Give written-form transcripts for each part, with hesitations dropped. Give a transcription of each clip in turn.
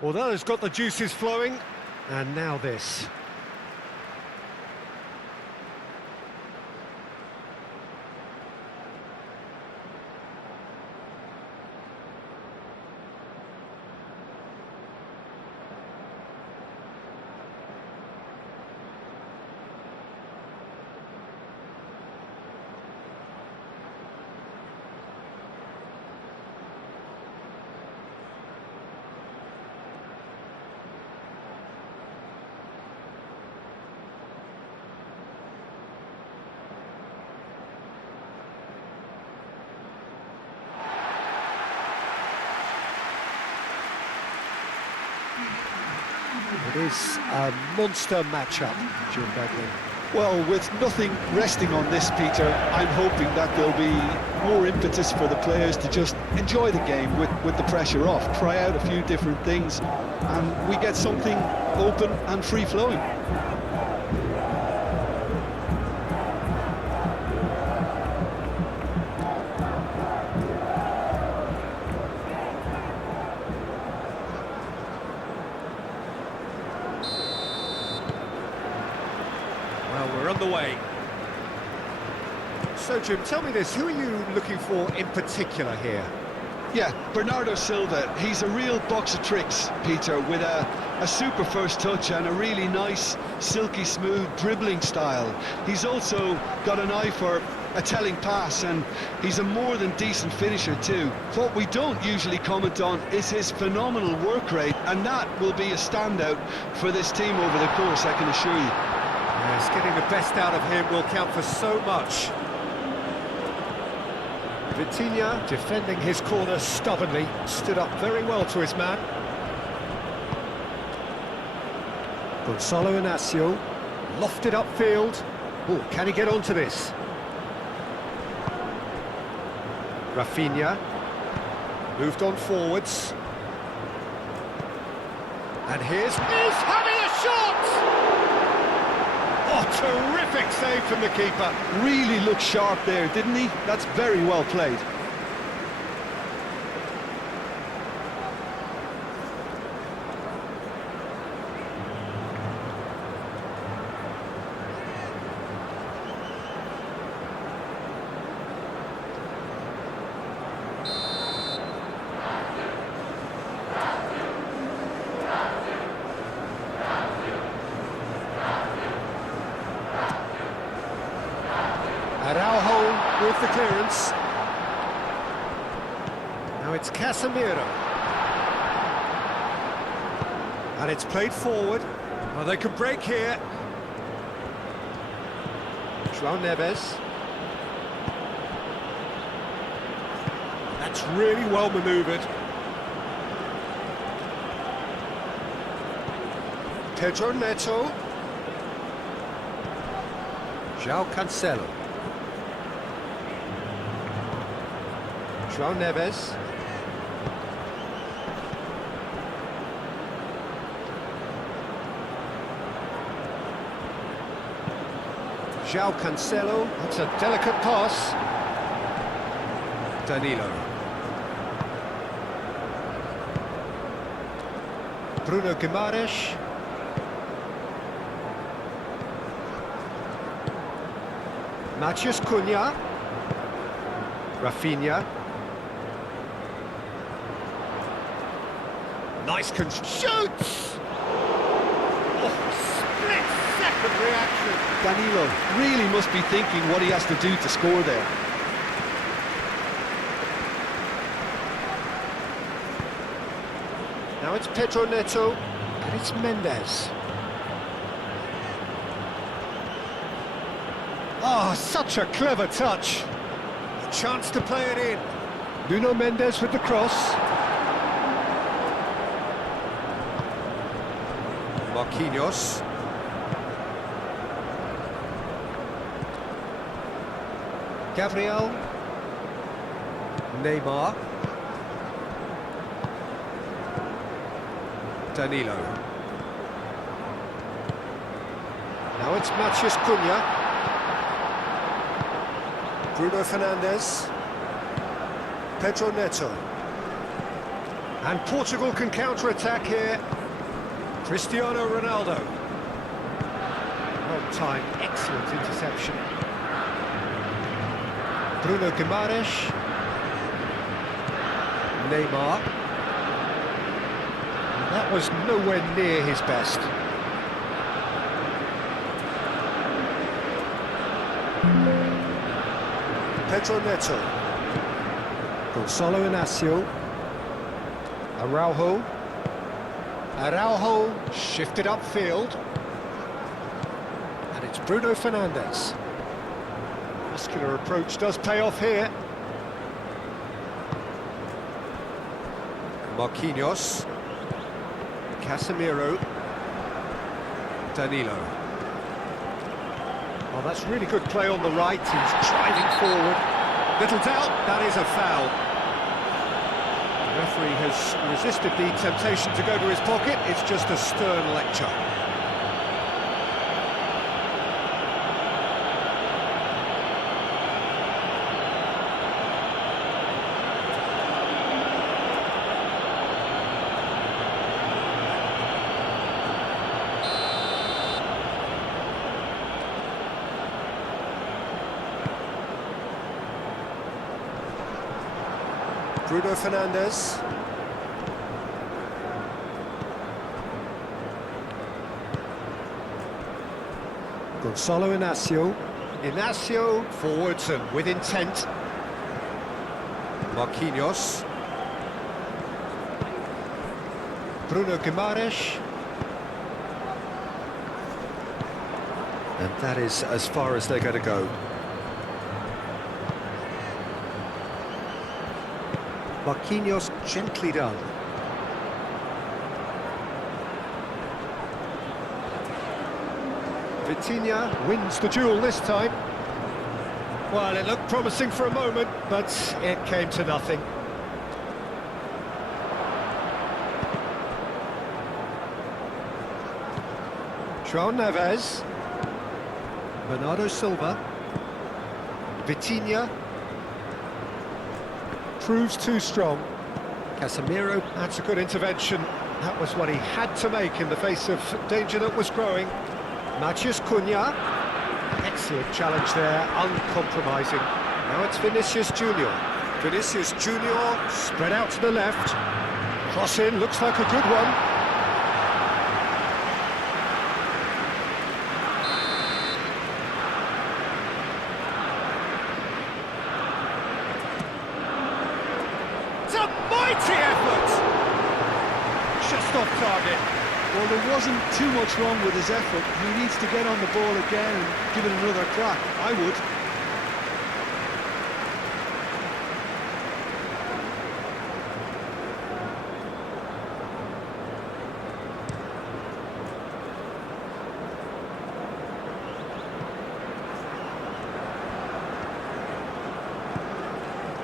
Well, that has got the juices flowing, and now this. It is a monster matchup, Jim Bagley. Well, with nothing resting on this, Peter, I'm hoping that there'll be more impetus for the players to just enjoy the game with the pressure off, try out a few different things, and we get something open and free-flowing. Well, we're on the way. So, Jim, tell me this, who are you looking for in particular here? Yeah, Bernardo Silva, he's a real box of tricks, Peter, with a super first touch and a really nice, silky smooth dribbling style. He's also got an eye for a telling pass, and he's a more than decent finisher too. What we don't usually comment on is his phenomenal work rate, and that will be a standout for this team over the course, I can assure you. Yes, getting the best out of him will count for so much. Vitinha, defending his corner stubbornly, stood up very well to his man. Gonzalo Inacio, lofted upfield. Oh, can he get onto this? Rafinha, moved on forwards. And here's having a shot! Oh, terrific save from the keeper. Really looked sharp there, didn't he? That's very well played. Araujo with the clearance. Now it's Casemiro. And it's played forward. Well, they could break here. João Neves. That's really well manoeuvred. Pedro Neto. João Cancelo. João Neves. João Cancelo. That's a delicate pass. Danilo. Bruno Guimaraes. Matheus Cunha. Rafinha. Nice shoots! Oh, split-second reaction. Danilo really must be thinking what he has to do to score there. Now it's Pedro Neto, and it's Mendes. Oh, such a clever touch. A chance to play it in. Nuno Mendes with the cross. Marquinhos. Gabriel. Neymar. Danilo. Now it's Matheus Cunha. Bruno Fernandes. Pedro Neto. And Portugal can counter-attack here. Cristiano Ronaldo. Well-timed, excellent interception. Bruno Guimaraes. Neymar. And that was nowhere near his best. Pedro Neto. Gonzalo Inacio. Araujo. Araujo shifted upfield. And it's Bruno Fernandes. Muscular approach does pay off here. Marquinhos. Casemiro. Danilo. Oh, that's really good play on the right. He's driving forward. Little doubt, that is a foul. The referee has resisted the temptation to go to his pocket. It's just a stern lecture. Bruno Fernandes. Gonzalo Inacio. Inacio forwards and with intent. Marquinhos. Bruno Guimaraes. And that is as far as they're going to go. Marquinhos gently done. Vitinha wins the duel this time. Well, it looked promising for a moment, but it came to nothing. João Neves. Bernardo Silva. Vitinha. Proves too strong. Casemiro, that's a good intervention. That was what he had to make in the face of danger that was growing. Matheus Cunha. Excellent challenge there, uncompromising. Now it's Vinicius Junior. Vinicius Junior, spread out to the left. Cross in, looks like a good one. Mighty effort! Just off target. Well, there wasn't too much wrong with his effort. He needs to get on the ball again and give it another crack. I would.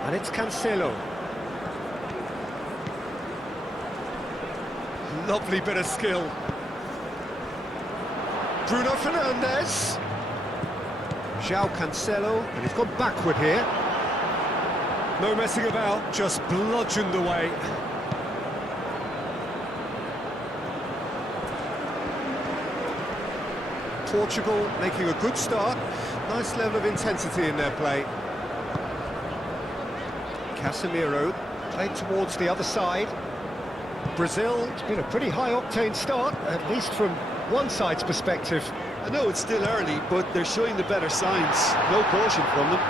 And it's Cancelo. Lovely bit of skill. Bruno Fernandes. João Cancelo, and he's gone backward here. No messing about, just bludgeoned away. Portugal making a good start. Nice level of intensity in their play. Casemiro played towards the other side. Brazil, it's been a pretty high-octane start, at least from one side's perspective. I know it's still early, but they're showing the better signs. No caution from them.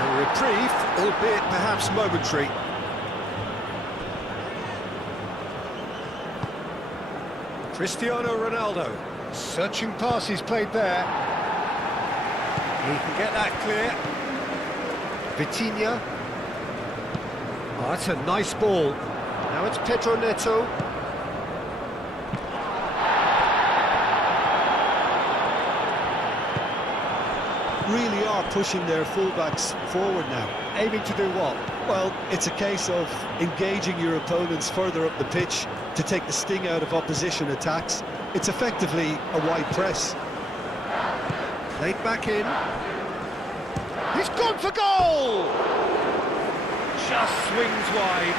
A reprieve, albeit perhaps momentary. Cristiano Ronaldo, searching pass he's played there. He can get that clear. Vitinha. Oh, that's a nice ball. Now it's Pedro Neto. Really are pushing their fullbacks forward now. Aiming to do what? Well, it's a case of engaging your opponents further up the pitch to take the sting out of opposition attacks. It's effectively a wide press. Played back in. He's gone for goal! Just swings wide.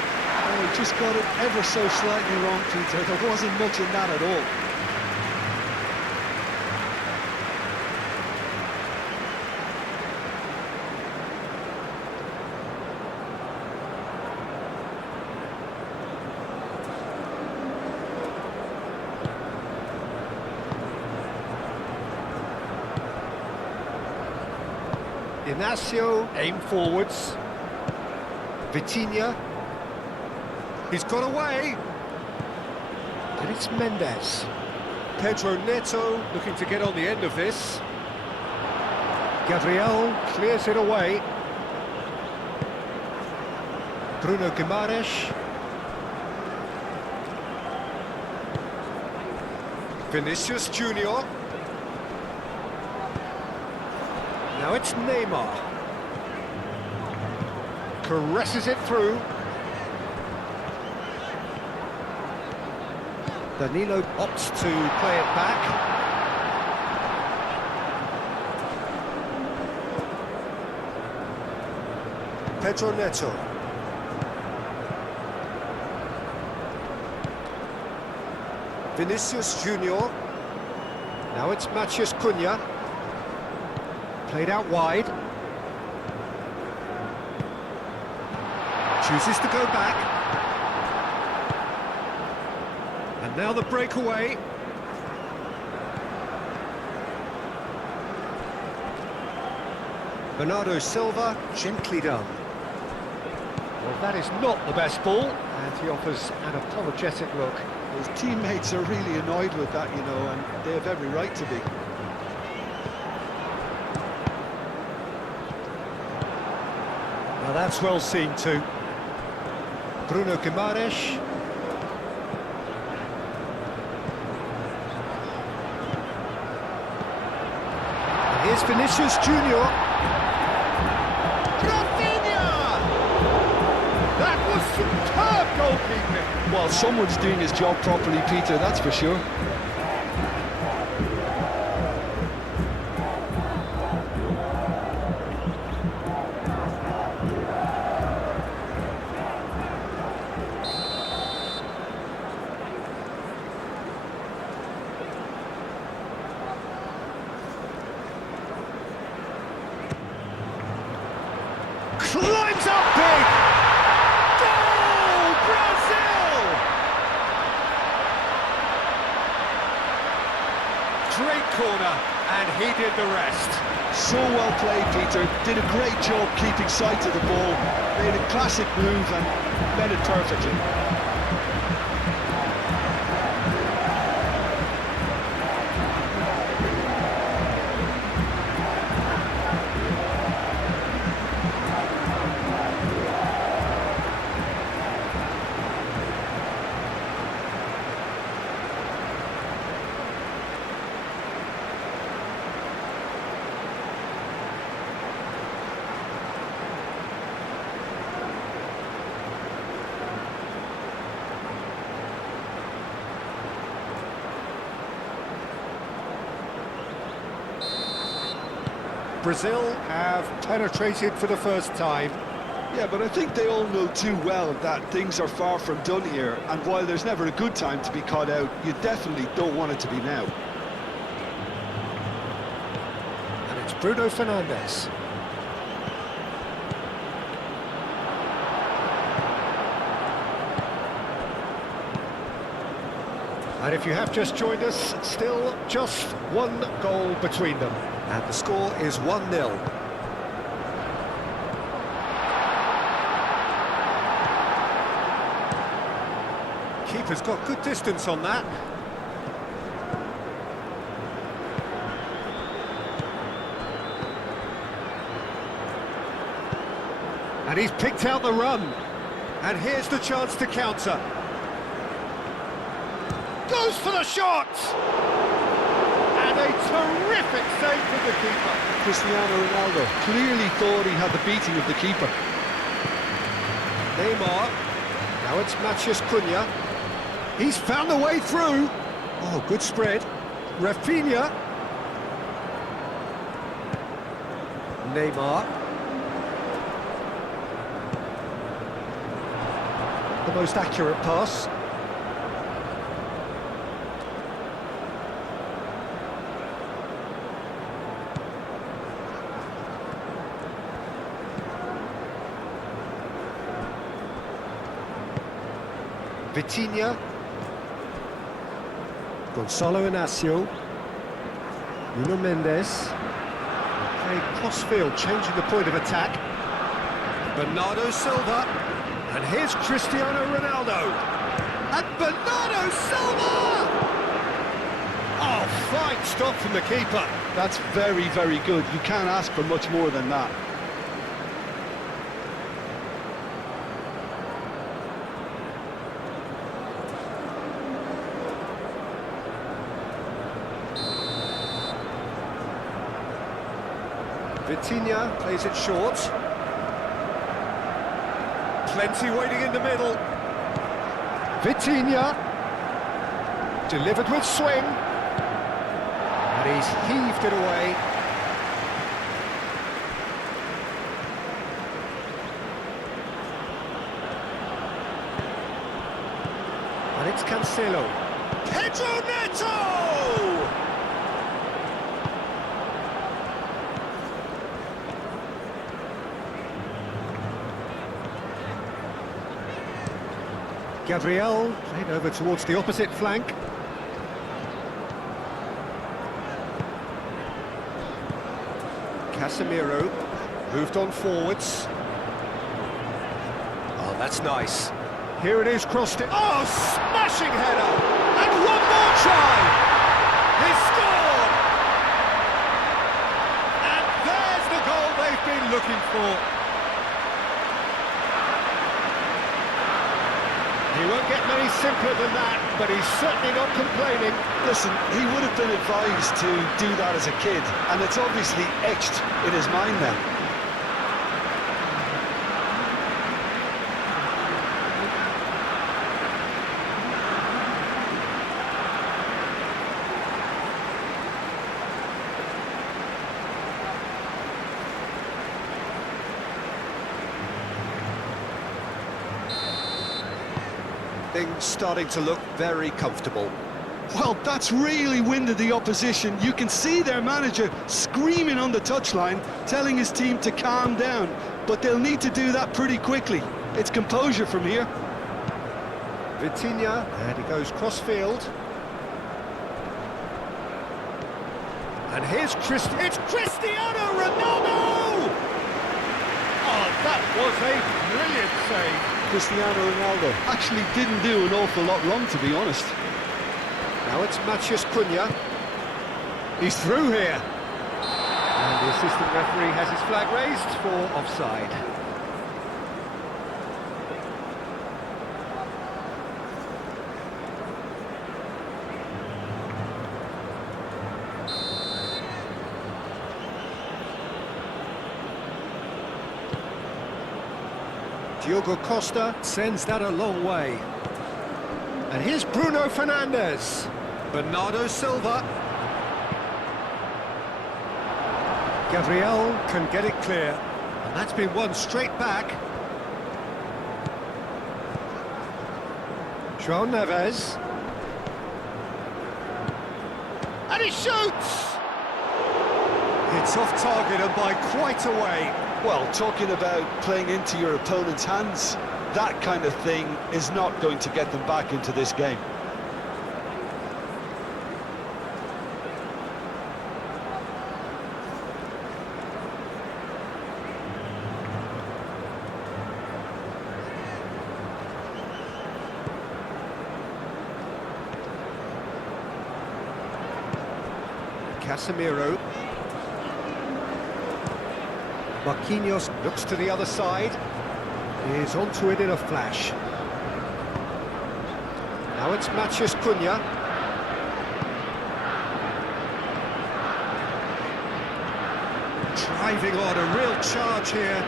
Oh, he just got it ever so slightly wrong, Peter. There wasn't much in that at all. Inacio, aim forwards. Vitinha. He's got away. And it's Mendes. Pedro Neto looking to get on the end of this. Gabriel clears it away. Bruno Guimaraes. Vinicius Junior. Now it's Neymar. Caresses it through. Danilo opts to play it back. Pedro Neto. Vinicius Junior. Now it's Matheus Cunha. Played out wide. Chooses to go back. And now the breakaway. Bernardo Silva, gently done. Well, that is not the best ball, and he offers an apologetic look. His teammates are really annoyed with that, you know, and they have every right to be. Now that's well seen too. Bruno Guimaraes. And here's Vinicius Junior. Rafinha! That was superb goalkeeping. Well, someone's doing his job properly, Peter, that's for sure. Climbs up big! Goal! Brazil! Great corner, and he did the rest. So well played, Peter. Did a great job keeping sight of the ball. Made a classic move and met it perfectly. Brazil have penetrated for the first time. Yeah, but I think they all know too well that things are far from done here, and while there's never a good time to be caught out, you definitely don't want it to be now. And it's Bruno Fernandes. And if you have just joined us, still just one goal between them. And the score is 1-0. Keeper's got good distance on that. And he's picked out the run. And here's the chance to counter. Goes for the shot! And a terrific save from the keeper. Cristiano Ronaldo clearly thought he had the beating of the keeper. Neymar. Now it's Matheus Cunha. He's found a way through. Oh, good spread. Rafinha. Neymar. The most accurate pass. Vitinha. Gonzalo Inacio. Nuno Mendes. Playing cross-field, changing the point of attack. Bernardo Silva. And here's Cristiano Ronaldo. And Bernardo Silva! Oh, fine stop from the keeper. That's very, very good. You can't ask for much more than that. Vitinha plays it short. Plenty waiting in the middle. Vitinha. Delivered with swing. And he's heaved it away. And it's Cancelo. Pedro Neto! Gabriel played over towards the opposite flank. Casemiro moved on forwards. Oh, that's nice. Here it is, crossed it. Oh, smashing header! And one more try! He scored! And there's the goal they've been looking for. He won't get many simpler than that, but he's certainly not complaining. Listen, he would have been advised to do that as a kid, and it's obviously etched in his mind now. Things starting to look very comfortable. Well, that's really winded the opposition. You can see their manager screaming on the touchline, telling his team to calm down, but they'll need to do that pretty quickly. It's composure from here. Vitinha, and he goes cross-field. And here's it's Cristiano Ronaldo! Oh, that was a brilliant save. Cristiano Ronaldo actually didn't do an awful lot wrong, to be honest. Now it's Matheus Cunha. He's through here. And the assistant referee has his flag raised for offside. Diogo Costa sends that a long way. And here's Bruno Fernandes. Bernardo Silva. Gabriel can get it clear. And that's been won straight back. João Neves. And he shoots! It's off target and by quite a way. Well, talking about playing into your opponent's hands, that kind of thing is not going to get them back into this game. Casemiro. Marquinhos looks to the other side. He's onto it in a flash. Now it's Matheus Cunha. Driving on, a real charge here.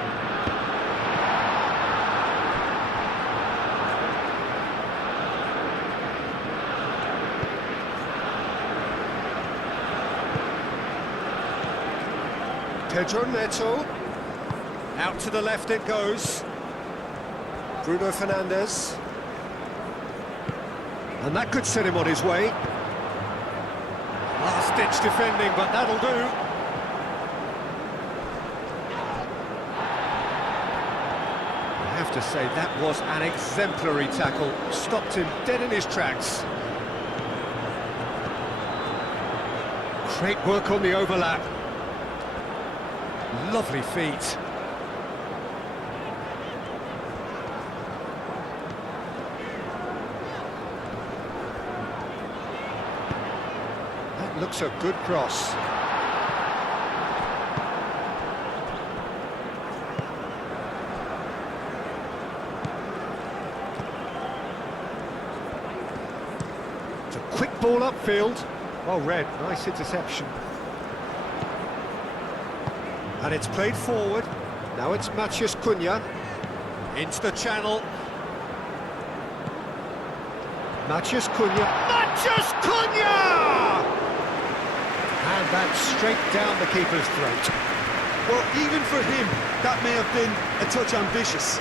Pedro Neto. Out to the left it goes. Bruno Fernandes. And that could set him on his way. Last-ditch defending, but that'll do. I have to say, that was an exemplary tackle. Stopped him dead in his tracks. Great work on the overlap. Lovely feet. That looks a good cross. It's a quick ball upfield. Well read, nice interception. And it's played forward. Now it's Matheus Cunha. Into the channel. Matheus Cunha. Matheus Cunha! And that's straight down the keeper's throat. Well, even for him, that may have been a touch ambitious.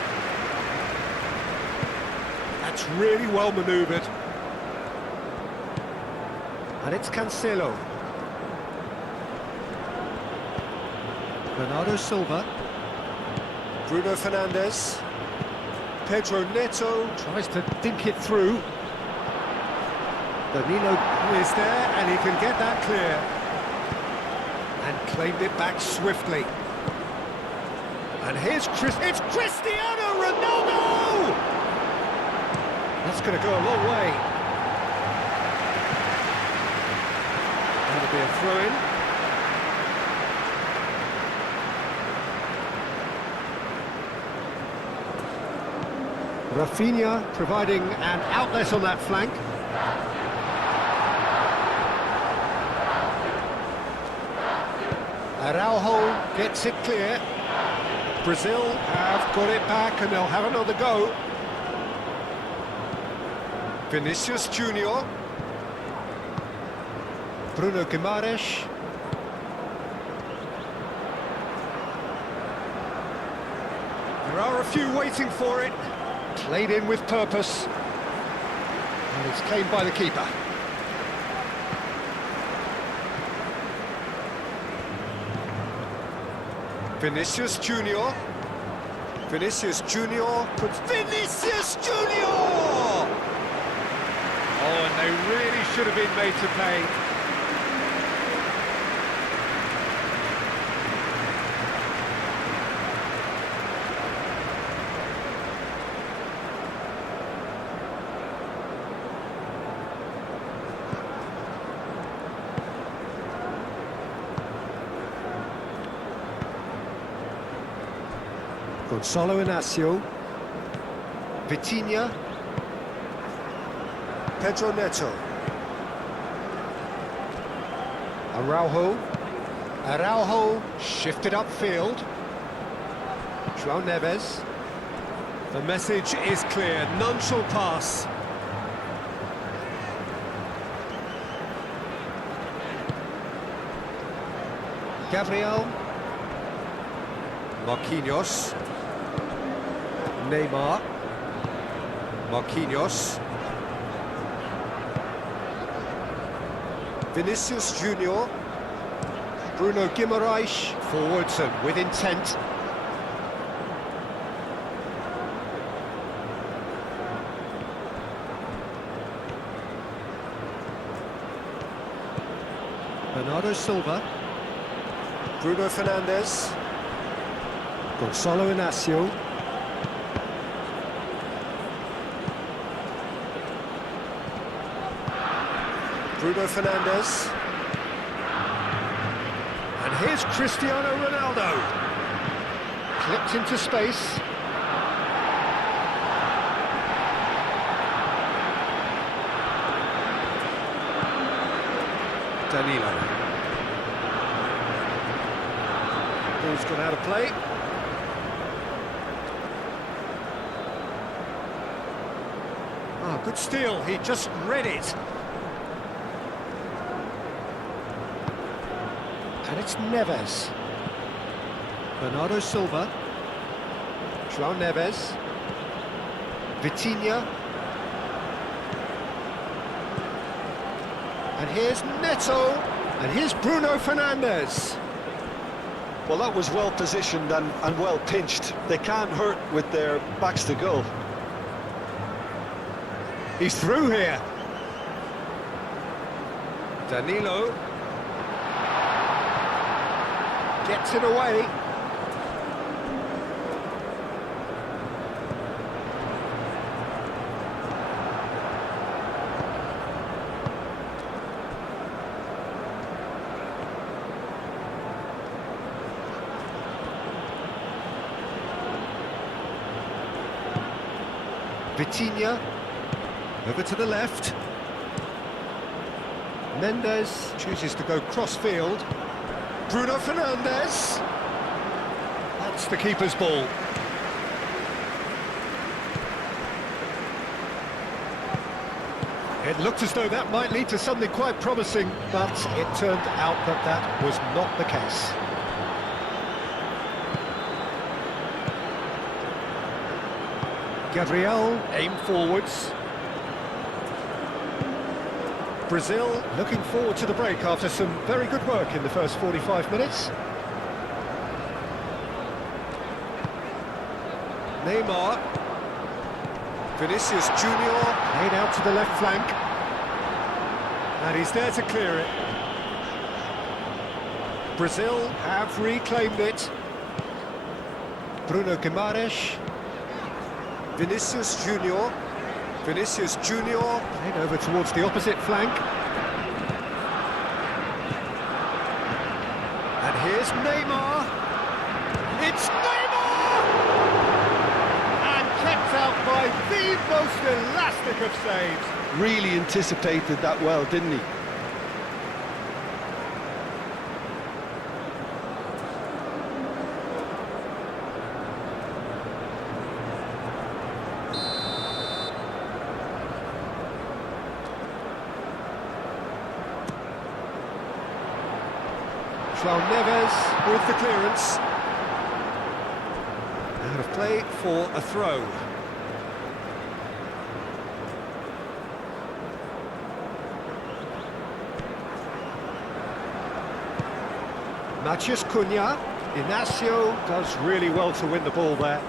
That's really well manoeuvred. And it's Cancelo. Bernardo Silva. Bruno Fernandes. Pedro Neto tries to dink it through. Danilo is there and he can get that clear. And claimed it back swiftly. And here's it's Cristiano Ronaldo! That's going to go a long way. That'll be a throw-in. Rafinha providing an outlet on that flank. Araujo gets it clear. Brazil have got it back and they'll have another go. Vinicius Junior. Bruno Guimaraes. There are a few waiting for it. Played in with purpose. And it's claimed by the keeper. Vinicius Junior. Vinicius Junior puts Vinicius Junior! Oh, and they really should have been made to pay. Gonçalo Inácio. Vitinha. Pedro Neto. Araujo. Araujo shifted upfield. João Neves. The message is clear, none shall pass. Gabriel. Marquinhos. Neymar. Marquinhos. Vinicius Junior. Bruno Guimaraes. Forwards and with intent. Bernardo Silva. Bruno Fernandes. Gonçalo Inácio. Bruno Fernandes. And here's Cristiano Ronaldo. Clipped into space. Danilo. Ball's gone out of play. Ah, good steal, he just read it. And it's Neves. Bernardo Silva. João Neves. Vitinha. And here's Neto. And here's Bruno Fernandes. Well, that was well positioned and well pinched. They can't hurt with their backs to goal. He's through here. Danilo. Gets it away. Vitinha, over to the left. Mendes chooses to go cross-field. Bruno Fernandes. That's the keeper's ball. It looked as though that might lead to something quite promising, but it turned out that that was not the case. Gabriel, aim forwards. Brazil looking forward to the break after some very good work in the first 45 minutes. Neymar. Vinicius Junior played out to the left flank. And he's there to clear it. Brazil have reclaimed it. Bruno Guimaraes. Vinicius Junior. Vinicius Junior played over towards the opposite flank. And here's Neymar. It's Neymar! And kept out by the most elastic of saves. Really anticipated that well, didn't he? João Neves with the clearance. Out of play for a throw. Matheus Cunha. Inacio does really well to win the ball there.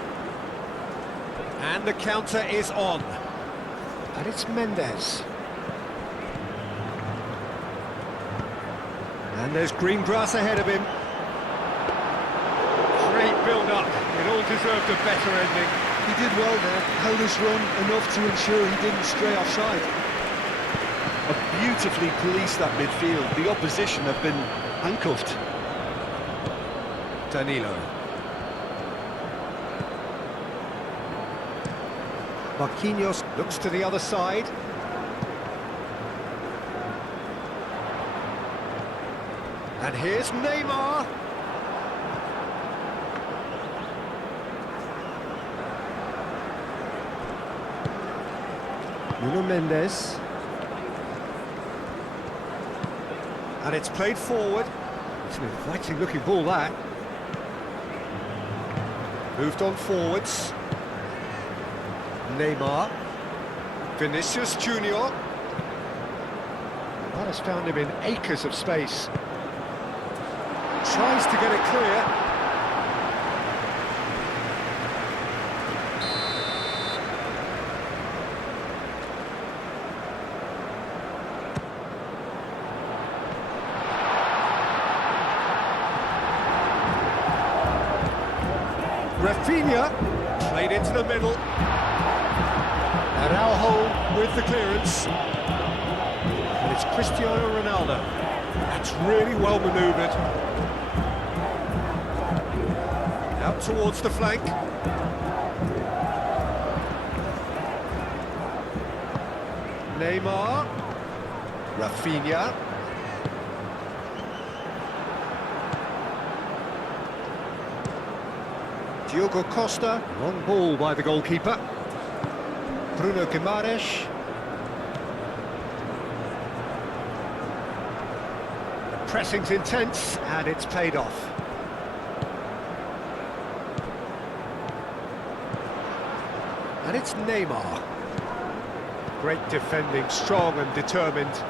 And the counter is on. And it's Mendes. And there's green grass ahead of him. Great build-up. It all deserved a better ending. He did well there, held his run enough to ensure he didn't stray offside. Beautifully policed that midfield. The opposition have been handcuffed. Danilo. Marquinhos looks to the other side. And here's Neymar. Nuno Mendes. And it's played forward. It's an inviting looking ball, that. Moved on forwards. Neymar. Vinicius Junior. That has found him in acres of space. Tries to get it clear. Rafinha played into the middle. Araujo with the clearance. And it's Cristiano Ronaldo. That's really well manoeuvred. Out towards the flank. Neymar. Rafinha. Diogo Costa. Long ball by the goalkeeper. Bruno Guimaraes. The pressing's intense and it's paid off. Neymar. Great defending, strong and determined.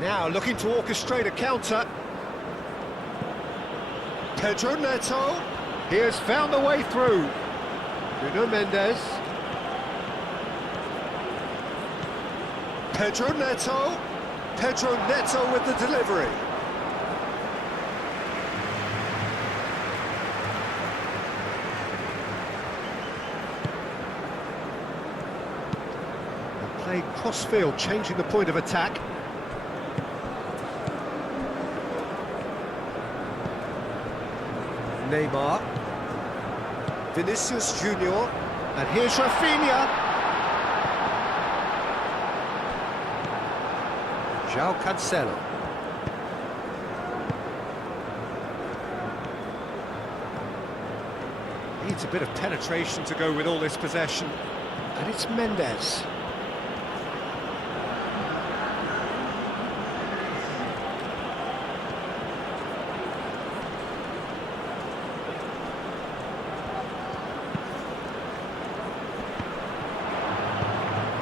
Now looking to orchestrate a counter. Pedro Neto. He has found a way through. Nuno Mendes. Pedro Neto. Pedro Neto with the delivery. They're playing cross-field, changing the point of attack. Neymar. Vinicius Junior. And here's Rafinha. João Cancelo. Needs a bit of penetration to go with all this possession. And it's Mendes.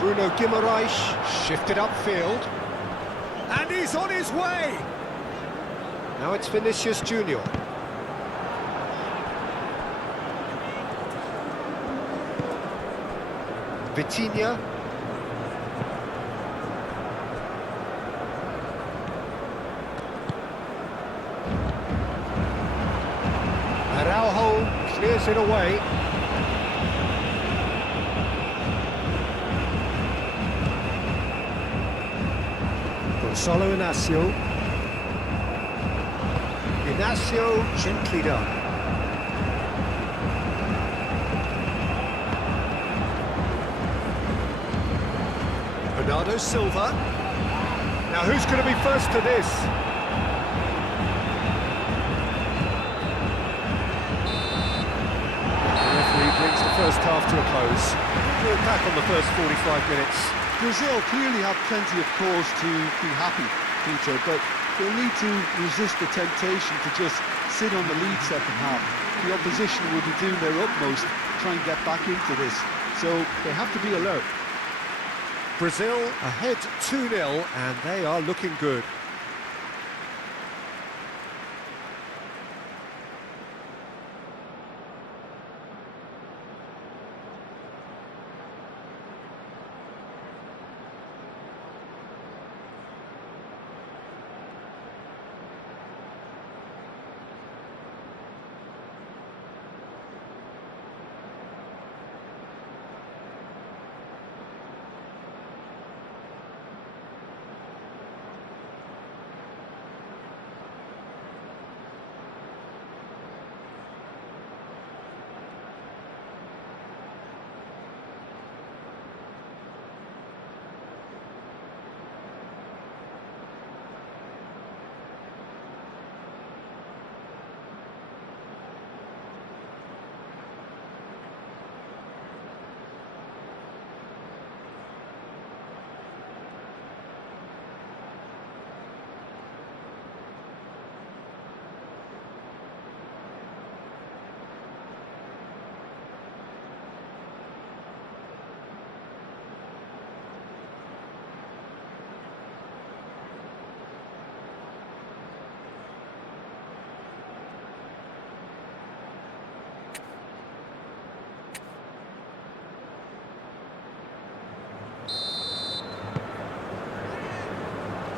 Bruno Guimaraes shifted upfield. And he's on his way! Now it's Vinicius Junior. Vitinha. Araujo clears it away. Gonzalo Inacio. Inacio gently done. Bernardo Silva. Now who's going to be first to this? The referee brings the first half to a close. We're back on the first 45 minutes. Brazil clearly have plenty of cause to be happy, Peter, but they'll need to resist the temptation to just sit on the lead second half. The opposition will be doing their utmost to try and get back into this, so they have to be alert. Brazil ahead 2-0 and they are looking good.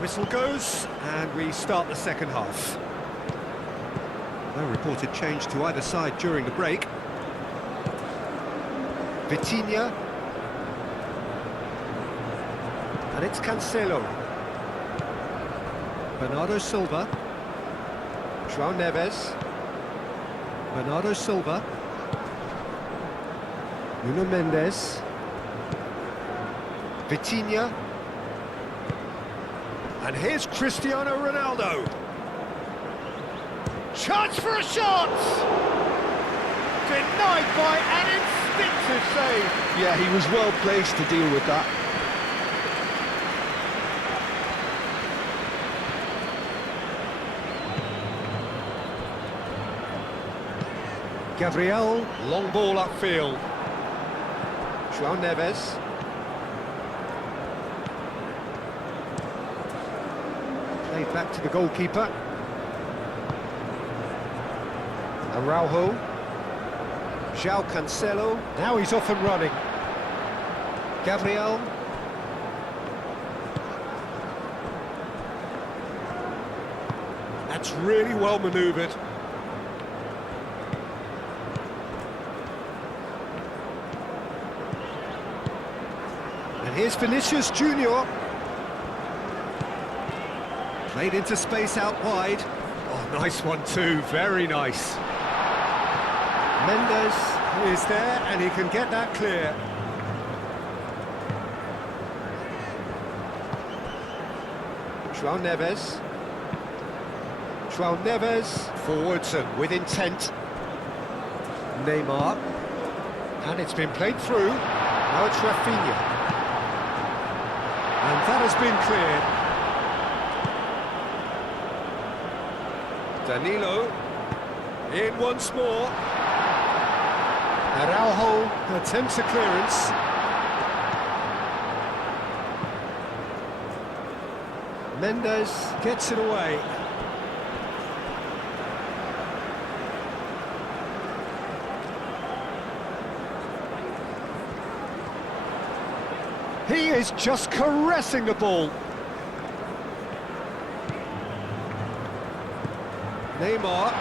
Whistle goes, and we start the second half. No reported change to either side during the break. Vitinha. And it's Cancelo. Bernardo Silva. João Neves. Bernardo Silva. Nuno Mendes. Vitinha. And here's Cristiano Ronaldo. Chance for a shot! Denied by an instinctive save. Yeah, he was well placed to deal with that. Gabriel, long ball upfield. João Neves. Played back to the goalkeeper. Araujo. João Cancelo. Now he's off and running. Gabriel. That's really well manoeuvred. And here's Vinicius Junior. Played into space out wide. Oh, nice one too, very nice. Mendes is there and he can get that clear. João Neves. João Neves, forwards and with intent. Neymar. And it's been played through. Now it's Rafinha. And that has been cleared. Danilo. In once more. Araujo attempts a clearance. Mendes gets it away. He is just caressing the ball. Neymar.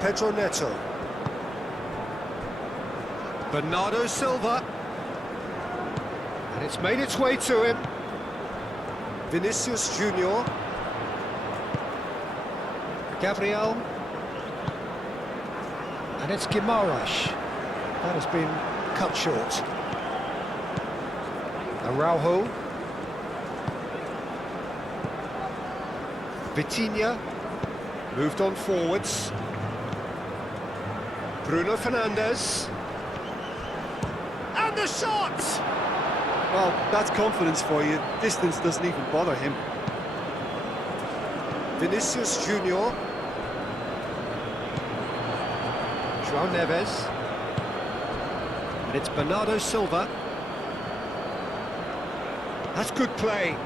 Pedro Neto. Bernardo Silva. And it's made its way to him. Vinicius Junior. Gabriel. And it's Guimaraes. That has been cut short. Araujo. Vitinha. Moved on forwards. Bruno Fernandes. And the shot! Well, that's confidence for you. Distance doesn't even bother him. Vinicius Junior. João Neves. And it's Bernardo Silva. That's good play.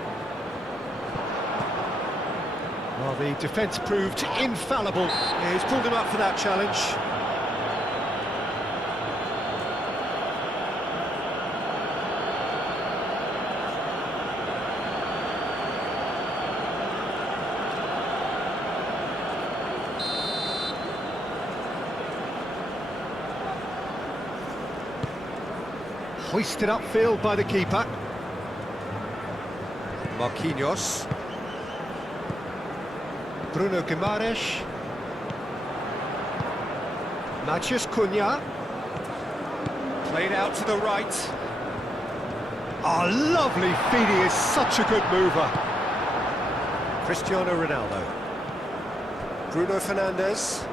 Well, the defence proved infallible. He's pulled him up for that challenge. Hoisted upfield by the keeper. Marquinhos. Bruno Guimaraes. Matheus Cunha. Played out to the right. Oh, lovely feed, he is such a good mover. Cristiano Ronaldo. Bruno Fernandes.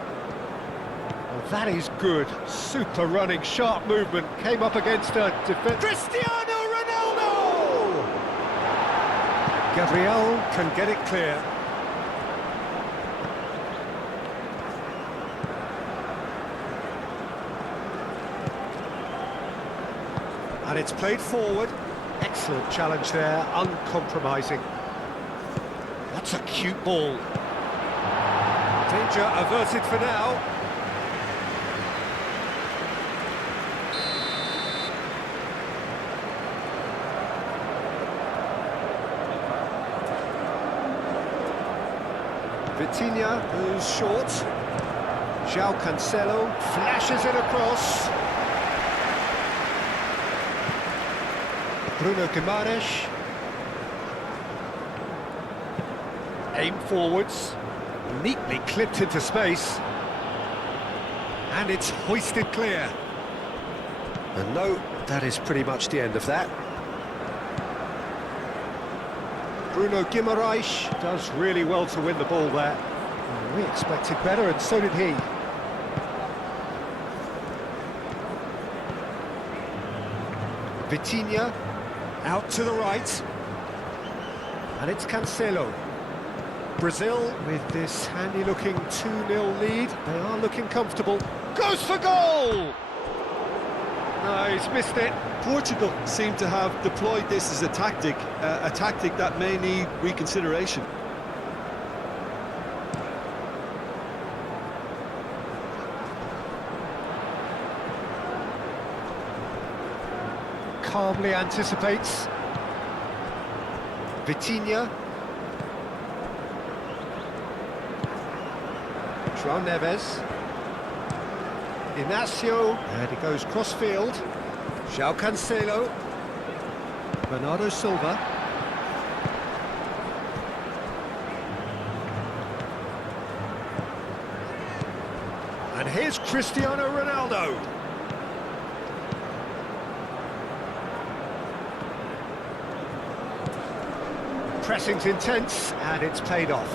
Oh, that is good. Super running, sharp movement. Came up against a defence. Cristiano Ronaldo! Gabriel can get it clear. And it's played forward. Excellent challenge there, uncompromising. That's a cute ball. Danger averted for now. Vitinha, who's short. João Cancelo flashes it across. Bruno Guimaraes. Aim forwards. Neatly clipped into space. And it's hoisted clear. And no, that is pretty much the end of that. Bruno Guimaraes does really well to win the ball there. We expected better, and so did he. Vitinha, out to the right. And it's Cancelo. Brazil, with this handy-looking 2-0 lead, they are looking comfortable. Goes for goal! No, he's missed it. Portugal seem to have deployed this as a tactic that may need reconsideration. Calmly anticipates. Vitinha. João Neves. Inacio. And he goes cross-field. João Cancelo. Bernardo Silva. And here's Cristiano Ronaldo. Pressing's intense, and it's paid off.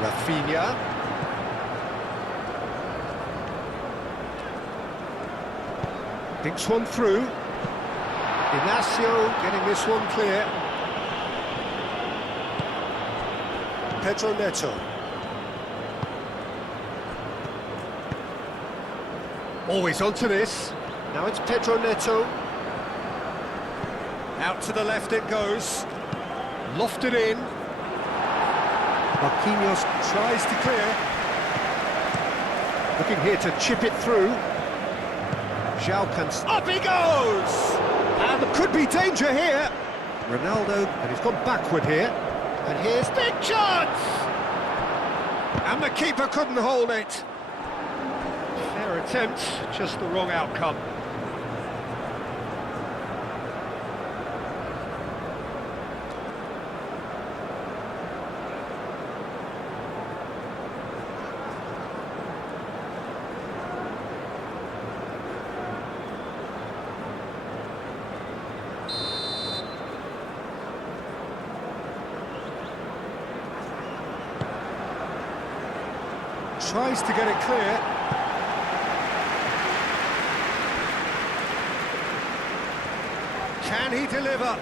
Rafinha. Thinks one through. Inacio getting this one clear. Pedro Neto. Always onto this. Now it's Pedro Neto. Out to the left it goes. Lofted in. Marquinhos tries to clear. Looking here to chip it through. João Cancelo. Up he goes! And there could be danger here. Ronaldo, and he's gone backward here. And here's big chance! And the keeper couldn't hold it. Fair attempt, just the wrong outcome. Tries to get it clear. Can he deliver?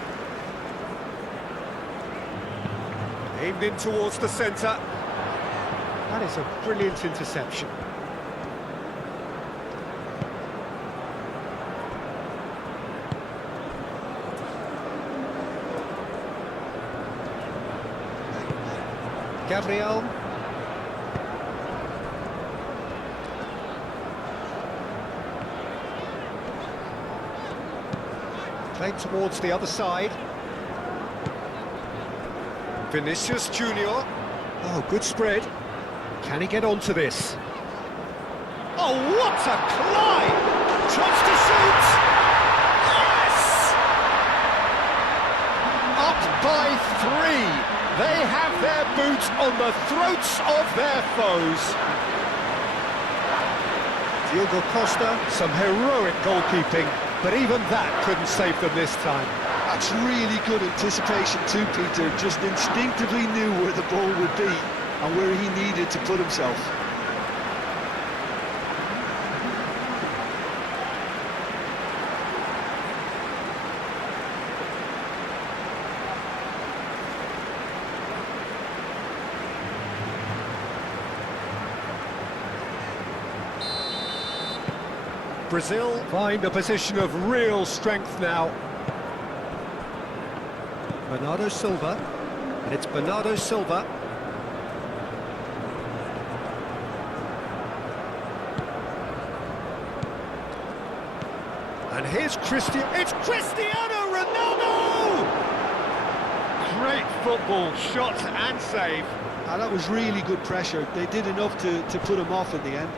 Aimed in towards the centre. That is a brilliant interception. Gabriel. Played towards the other side. Vinicius Junior. Oh, good spread. Can he get onto this? Oh, what a climb! Tries to shoot! Yes! Up by 3. They have their boot on the throats of their foes. Diogo Costa, some heroic goalkeeping. But even that couldn't save them this time. That's really good anticipation too, Peter. Just instinctively knew where the ball would be and where he needed to put himself. Brazil find a position of real strength now. Bernardo Silva, and it's Bernardo Silva. And here's it's Cristiano Ronaldo! Great football, shot and save. That was really good pressure. They did enough to put him off in the end.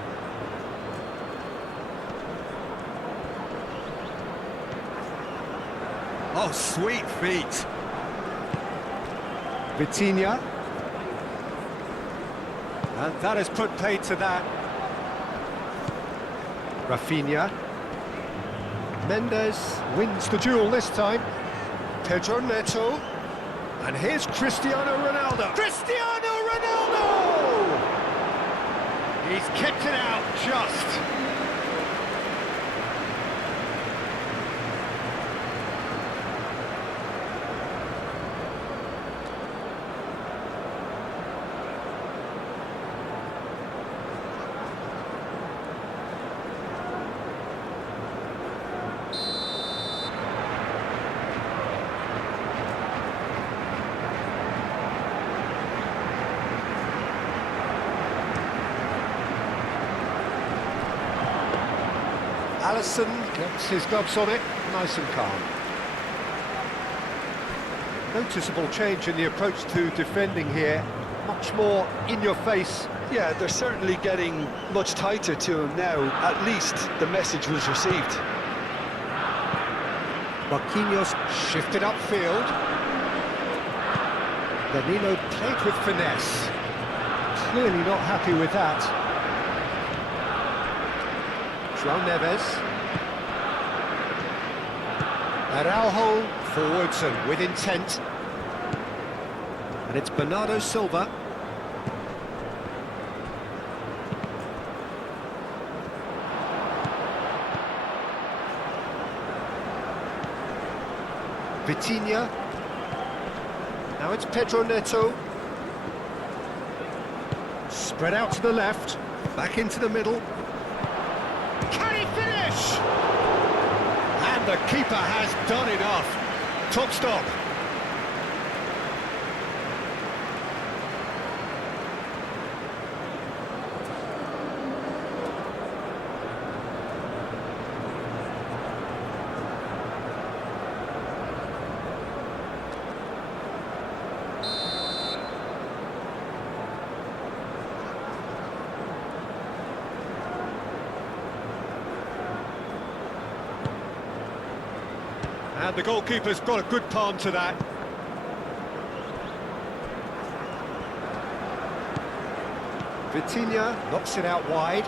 Oh, sweet feet. Vitinha. And that has put paid to that. Rafinha. Mendes wins the duel this time. Pedro Neto. And here's Cristiano Ronaldo. Cristiano Ronaldo! He's kept it out just. Alisson gets his gloves on it, nice and calm. Noticeable change in the approach to defending here, much more in your face. Yeah, they're certainly getting much tighter to him now. At least the message was received. Marquinhos shifted upfield. Danilo played with finesse. Clearly not happy with that. João Neves. Araujo forwards and with intent. And it's Bernardo Silva. Vitinha. Now it's Pedro Neto. Spread out to the left, back into the middle. Can he finish? And the keeper has done enough. Top stop. And the goalkeeper's got a good palm to that. Vitinha knocks it out wide.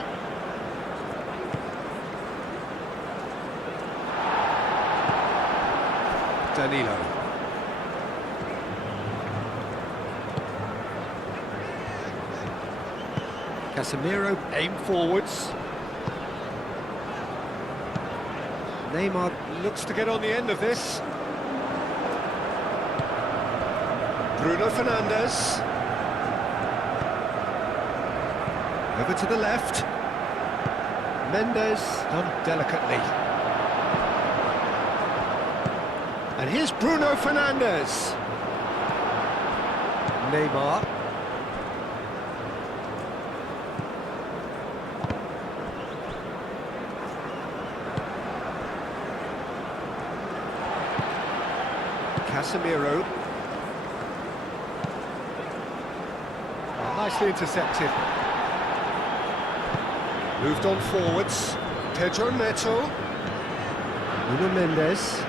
Danilo. Casemiro aim forwards. Neymar looks to get on the end of this. Bruno Fernandes. Over to the left. Mendes done delicately. And here's Bruno Fernandes. Neymar. Casemiro. Oh, nicely intercepted. Moved on forwards. Pedro Neto. Nuno Mendes.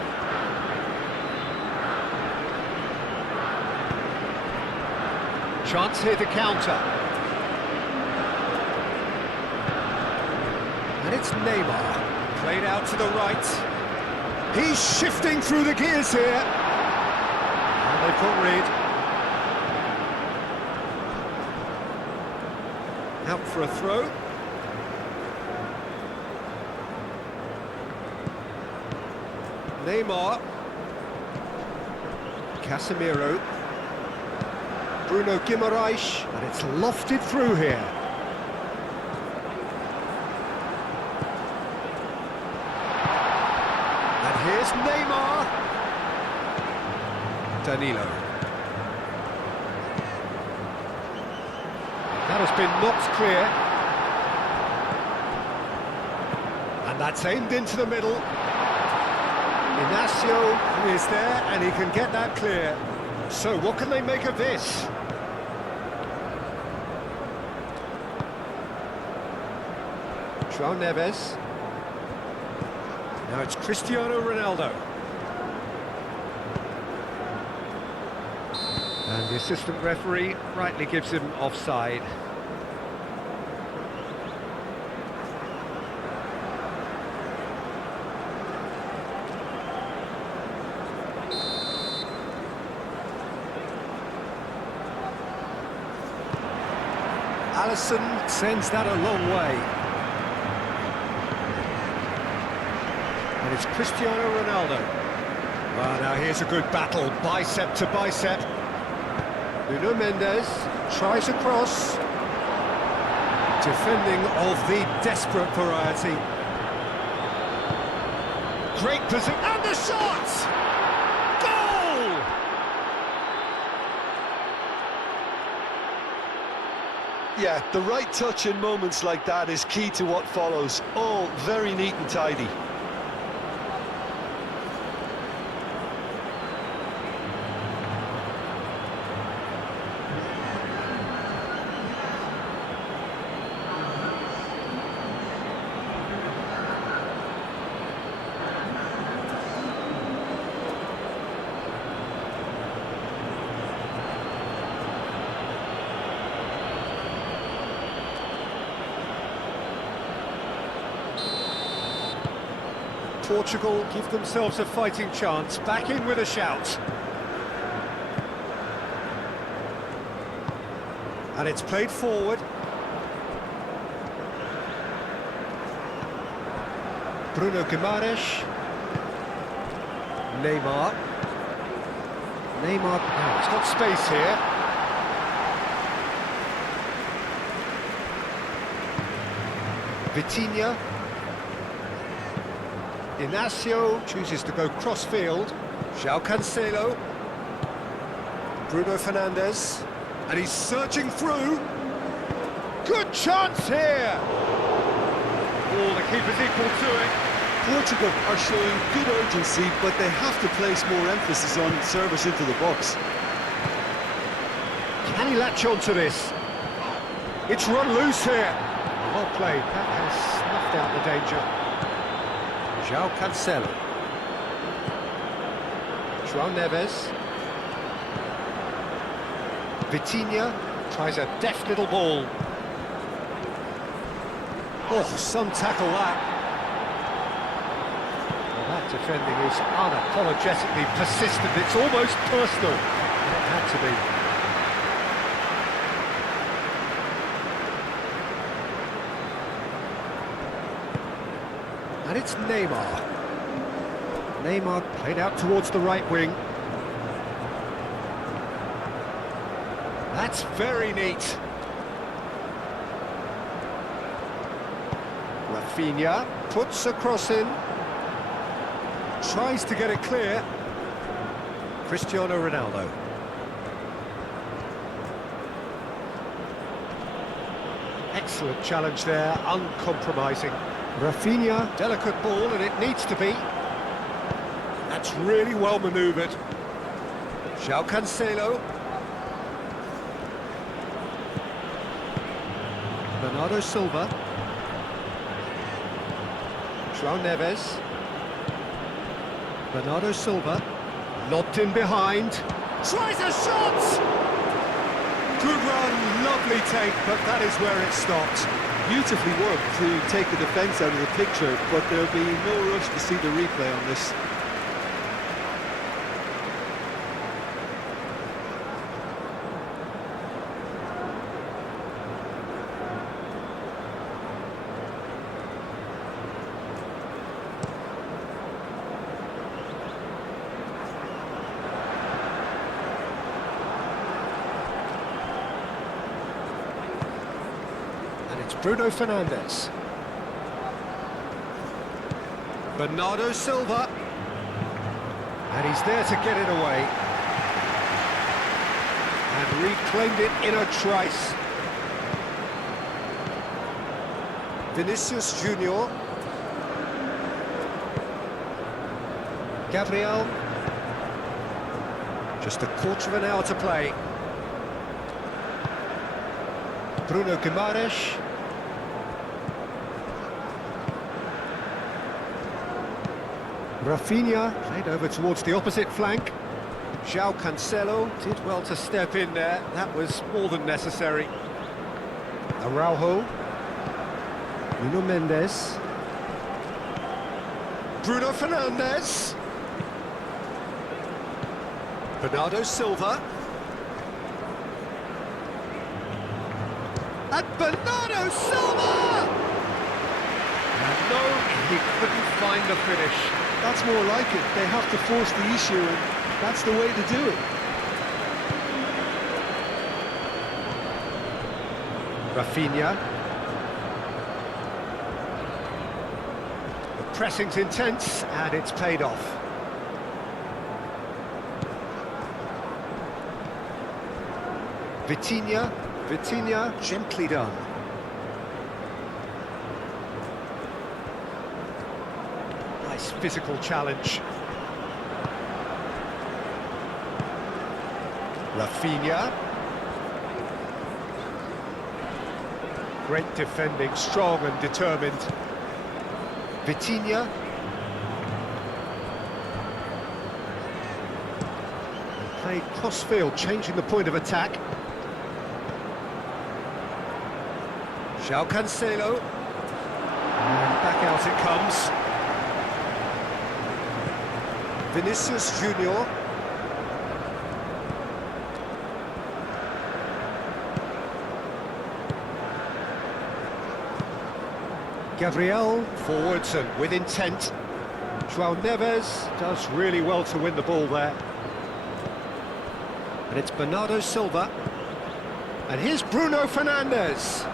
Chance here to counter. And it's Neymar. Played out to the right. He's shifting through the gears here. And they've got Reed. Out for a throw. Neymar. Casemiro. Bruno Guimaraes. And it's lofted through here. And here's Neymar. Danilo. That has been knocked clear. And that's aimed into the middle. Inacio is there and he can get that clear. So what can they make of this? João Neves. Now it's Cristiano Ronaldo. And the assistant referee rightly gives him offside. Alisson sends that a long way. And it's Cristiano Ronaldo. Well, now here's a good battle, bicep to bicep. Nuno Mendes tries a cross. Defending of the desperate variety. Great position, and the shot! Goal! Yeah, the right touch in moments like that is key to what follows. All very neat and tidy. Portugal give themselves a fighting chance, back in with a shout. And it's played forward. Bruno Guimaraes. Neymar. Now it's got space here. Vitinha. Inacio chooses to go cross-field. João Cancelo. Bruno Fernandes. And he's searching through. Good chance here! Oh, the keeper's equal to it. Portugal are showing good urgency, but they have to place more emphasis on service into the box. Can he latch on to this? It's run loose here. Well played. That has snuffed out the danger. João Cancelo. João Neves. Vitinha tries a deft little ball. Oh, some tackle that. Well, that defending is unapologetically persistent. It's almost personal. And it had to be. And it's Neymar. Neymar played out towards the right wing. That's very neat. Rafinha puts a cross in. Tries to get it clear. Cristiano Ronaldo. Excellent challenge there, uncompromising. Rafinha, delicate ball, and it needs to be. That's really well manoeuvred. João Cancelo. Bernardo Silva. João Neves. Bernardo Silva. Lobbed in behind. Tries a shot! Good run, lovely take, but that is where it stopped. Beautifully worked to take the defence out of the picture, but there'll be no rush to see the replay on this. Bruno Fernandes. Bernardo Silva. And he's there to get it away. And reclaimed it in a trice. Vinicius Junior. Gabriel. Just a quarter of an hour to play. Bruno Guimaraes. Rafinha played over towards the opposite flank. João Cancelo did well to step in there. That was more than necessary. Araujo. Nuno Mendes. Bruno Fernandes. Bernardo Silva. And Bernardo Silva! And no, he couldn't find the finish. That's more like it. They have to force the issue, and that's the way to do it. Rafinha. The pressing's intense, and it's paid off. Vitinha. Vitinha, gently done. Nice physical challenge. Rafinha. Great defending, strong and determined. Vitinha. Played cross-field, changing the point of attack. João Cancelo. And back out it comes. Vinicius Junior. Gabriel forwards and with intent. João Neves does really well to win the ball there. And it's Bernardo Silva. And here's Bruno Fernandes.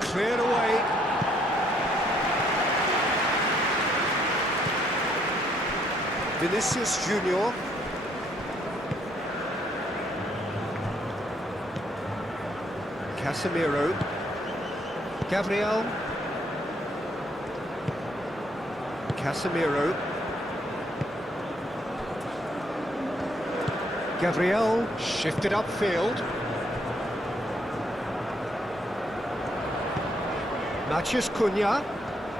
Cleared away. Vinicius Junior. Casemiro. Gabriel. Casemiro. Gabriel shifted upfield. Matheus Cunha.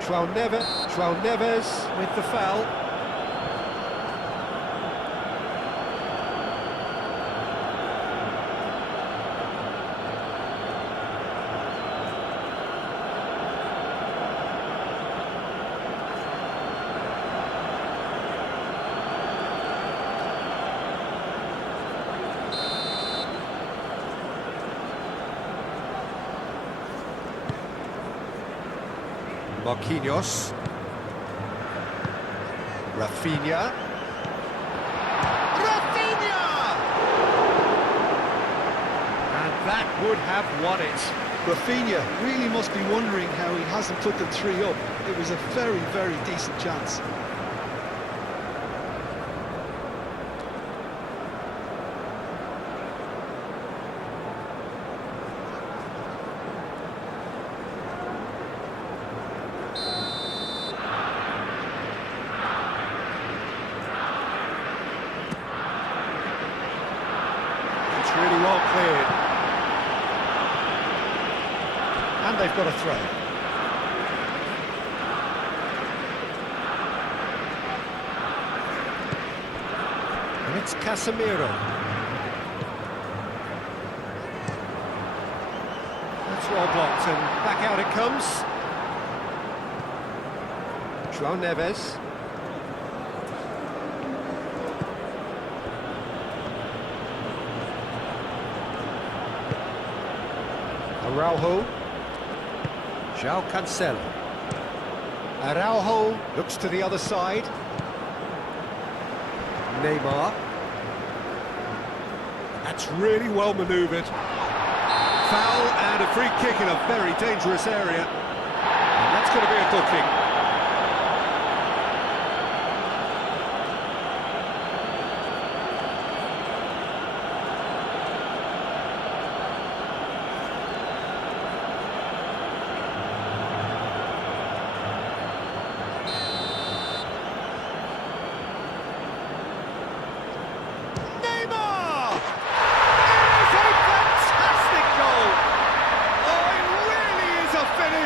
João Neves with the foul. Marquinhos. Rafinha. Rafinha! And that would have won it. Rafinha really must be wondering how he hasn't put the three up. It was a very, very decent chance. Really well cleared. And they've got a throw. And it's Casemiro. That's well blocked, and back out it comes. João Neves. Araujo. João Cancelo. Araujo looks to the other side. Neymar. That's really well manoeuvred. Foul and a free kick in a very dangerous area. And that's going to be a booking.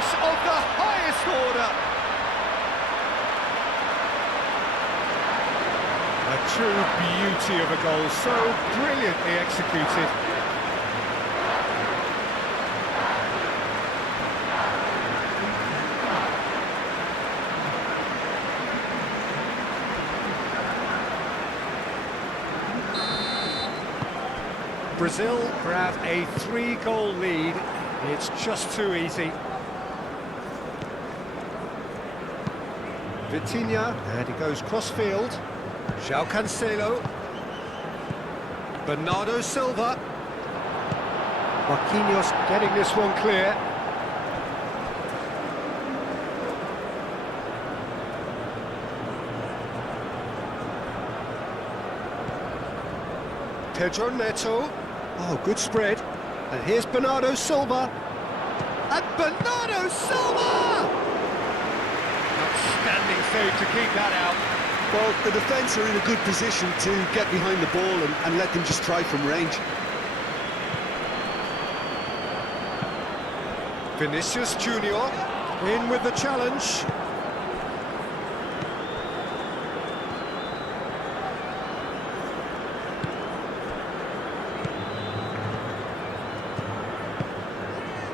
Of the highest order. A true beauty of a goal, so brilliantly executed. Brazil grab a 3-goal lead. It's just too easy. Vitinha, and he goes cross-field. João Cancelo. Bernardo Silva. Marquinhos getting this one clear. Pedro Neto. Oh, good spread. And here's Bernardo Silva. And Bernardo Silva! Outstanding save to keep that out. Well, the defence are in a good position to get behind the ball and let them just try from range. Vinicius Junior in with the challenge.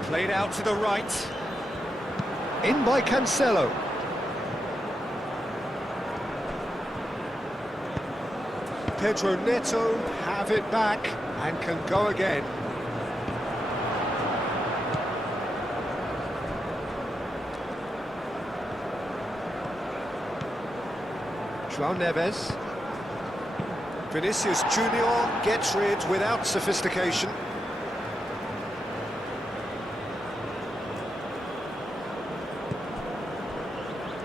Played out to the right. In by Cancelo. Pedro Neto have it back and can go again. João Neves. Vinicius Junior gets rid without sophistication.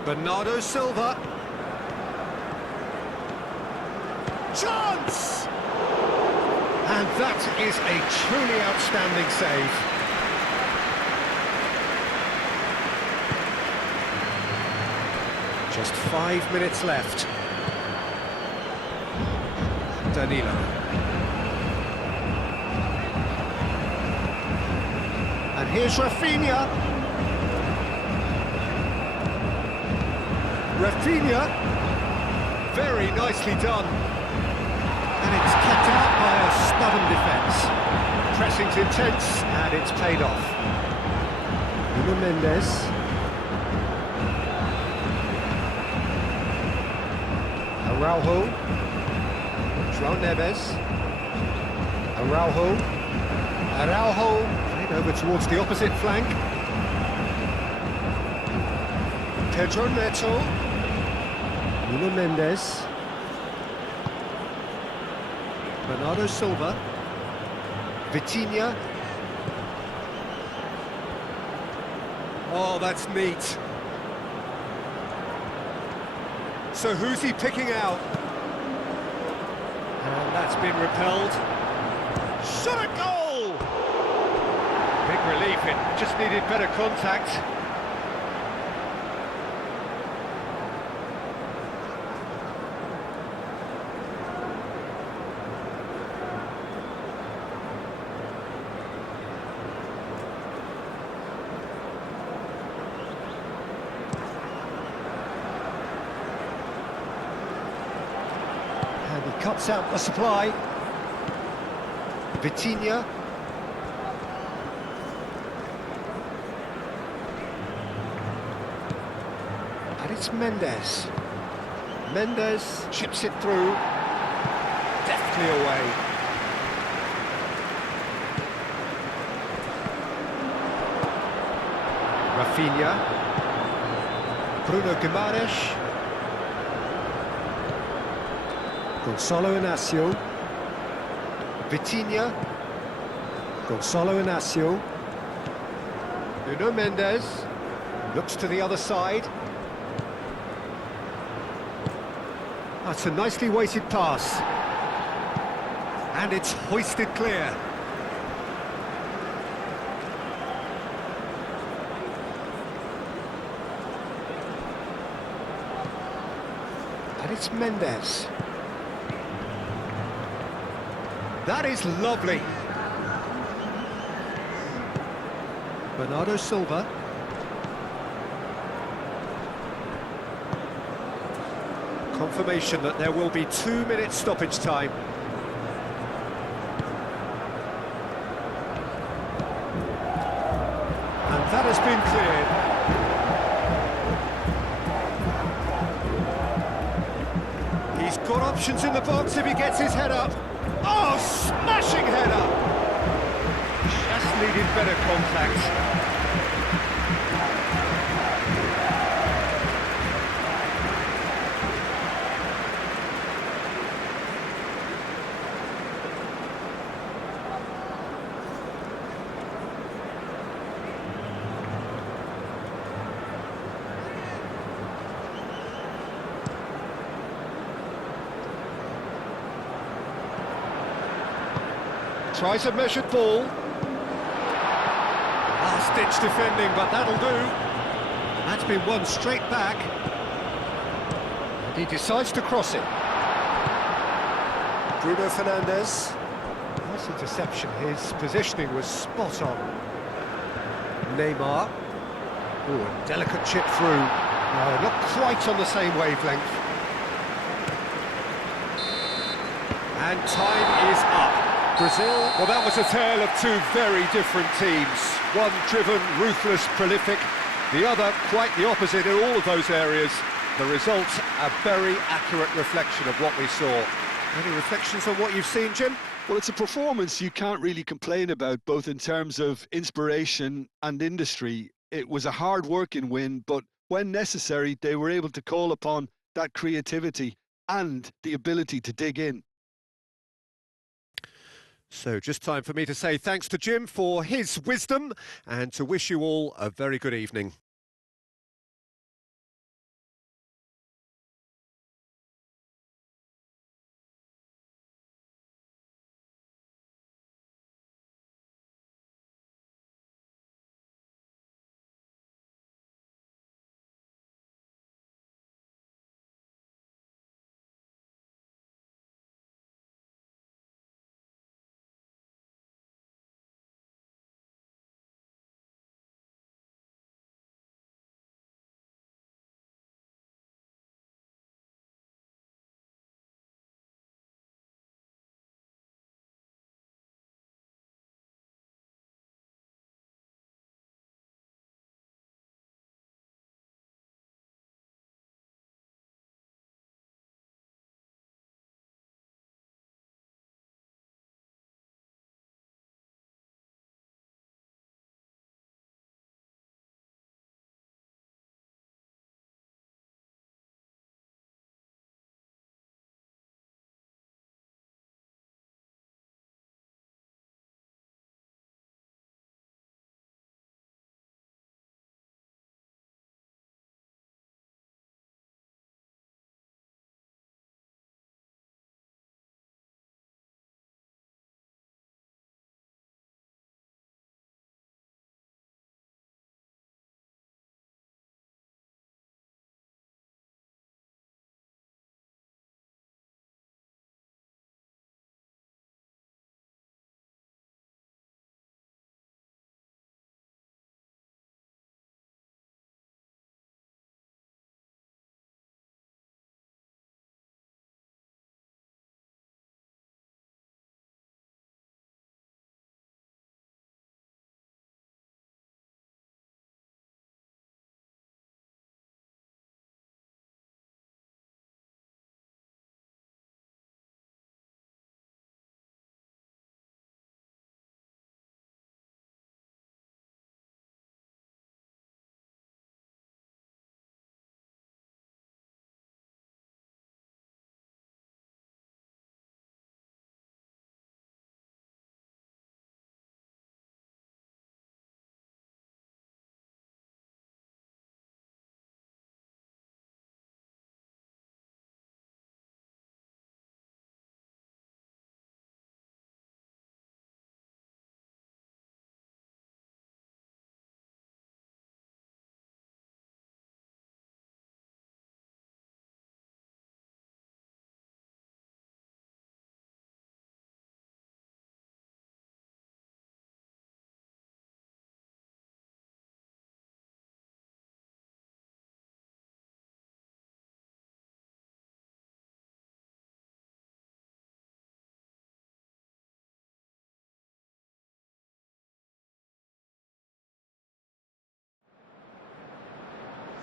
Bernardo Silva. Chance! And that is a truly outstanding save. Just 5 minutes left. Danilo. And here's Rafinha. Rafinha, very nicely done. And it's kept out by a stubborn defence. Pressing's intense, and it's paid off. Nuno Mendes. Araujo. João Neves. Araujo. Araujo, played over towards the opposite flank. Pedro Neto. Nuno Mendes. Bernardo Silva. Vitinha. Oh, that's neat. So who's he picking out? And that's been repelled. Shot a goal! Big relief, it just needed better contact. And he cuts out the supply. Vitinha. And it's Mendes. Mendes chips it through. Deftly away. Rafinha. Bruno Guimaraes. Gonçalo Inácio. Vitinha. Gonçalo Inácio. Nuno Mendes. Looks to the other side. That's a nicely weighted pass. And it's hoisted clear. And it's Mendes. That is lovely. Bernardo Silva. Confirmation that there will be 2 minutes stoppage time. And that has been cleared. He's got options in the box if he gets his head up. Oh, smashing header! Just needed better contact. Tries a measured ball. last-ditch defending, but that'll do. That's been won straight back. And he decides to cross it. Bruno Fernandes. Nice interception. His positioning was spot on. Neymar. Oh, a delicate chip through. No, not quite on the same wavelength. And time is up. Brazil, well, that was a tale of two very different teams. One driven, ruthless, prolific. The other quite the opposite in all of those areas. The result, a very accurate reflection of what we saw. Any reflections on what you've seen, Jim? Well, it's a performance you can't really complain about, both in terms of inspiration and industry. It was a hard-working win, but when necessary, they were able to call upon that creativity and the ability to dig in. So just time for me to say thanks to Jim for his wisdom and to wish you all a very good evening.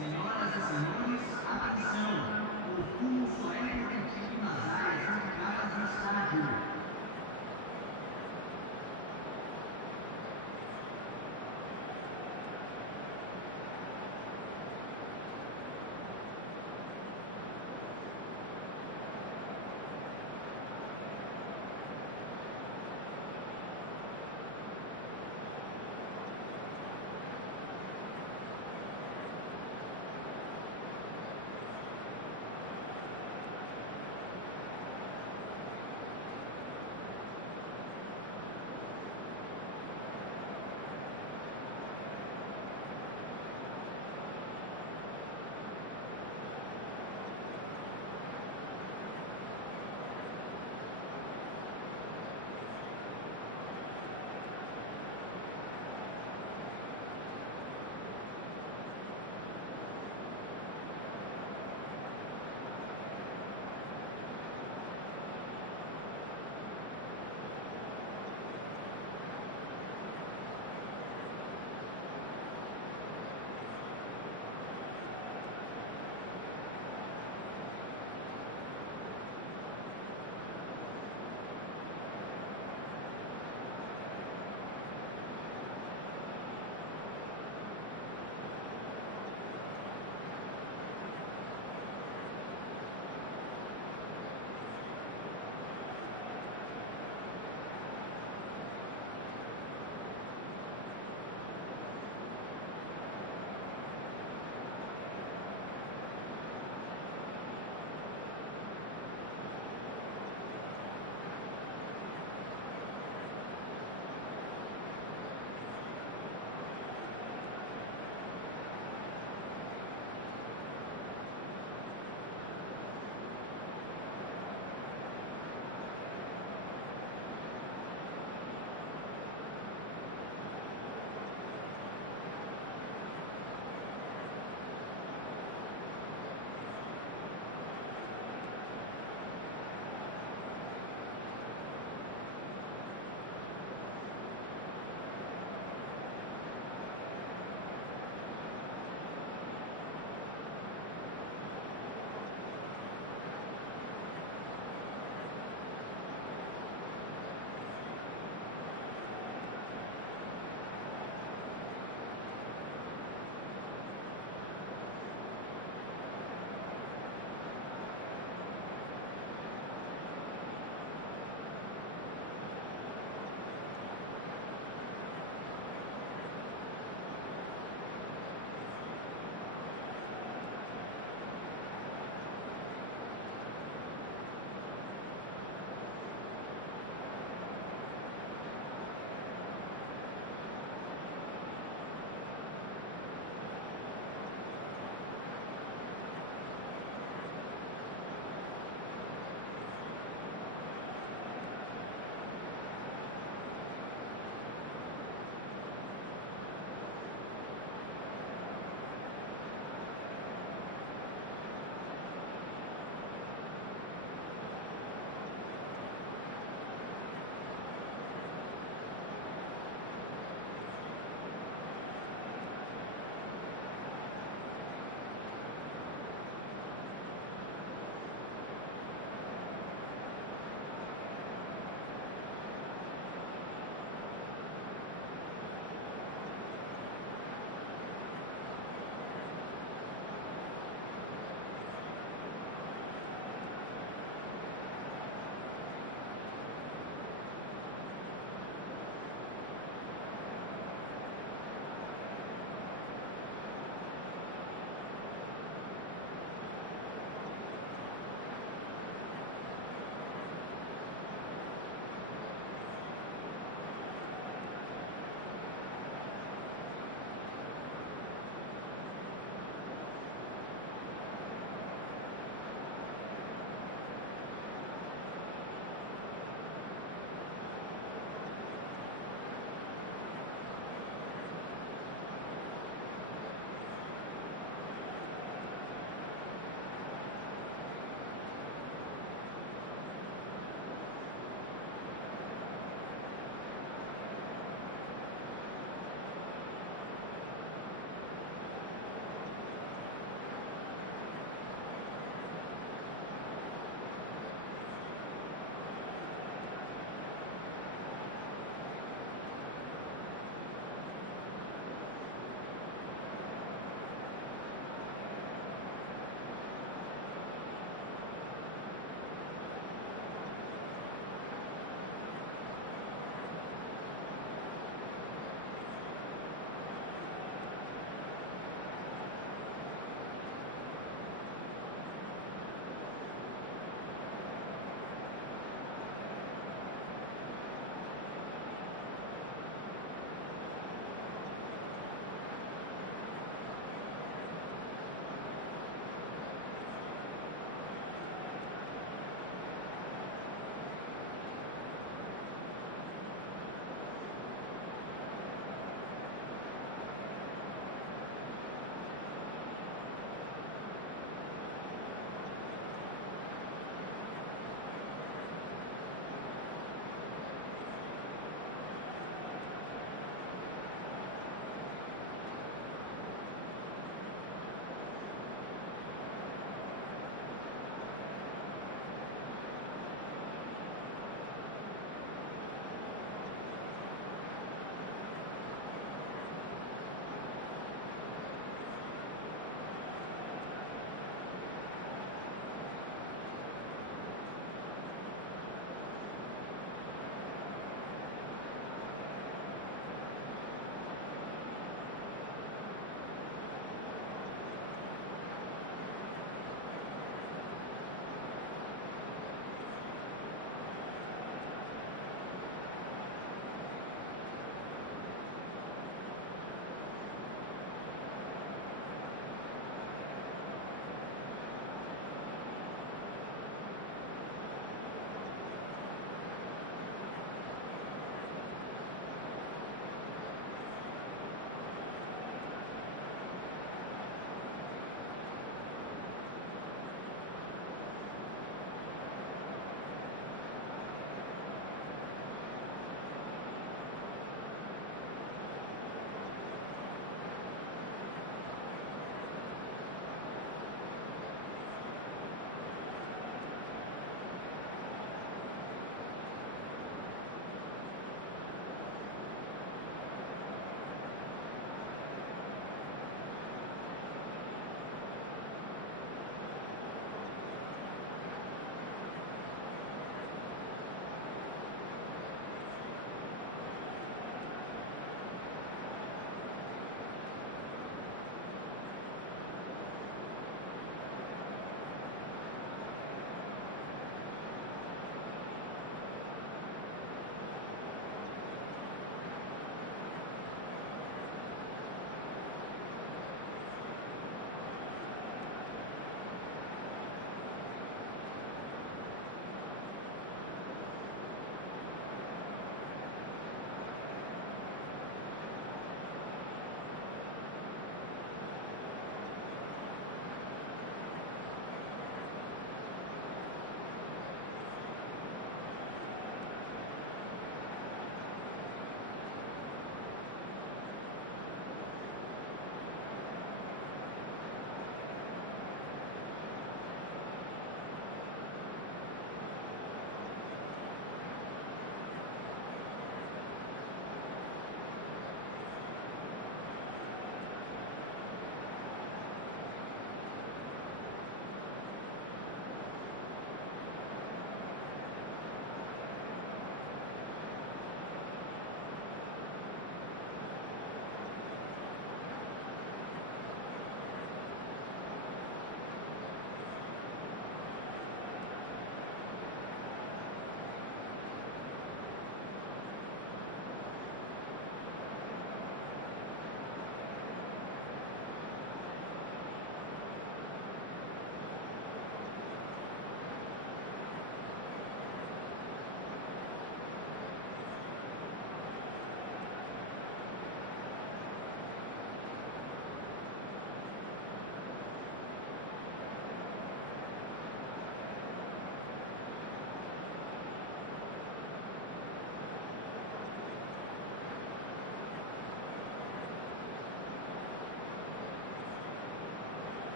Senhoras e senhores, atenção! O pulso é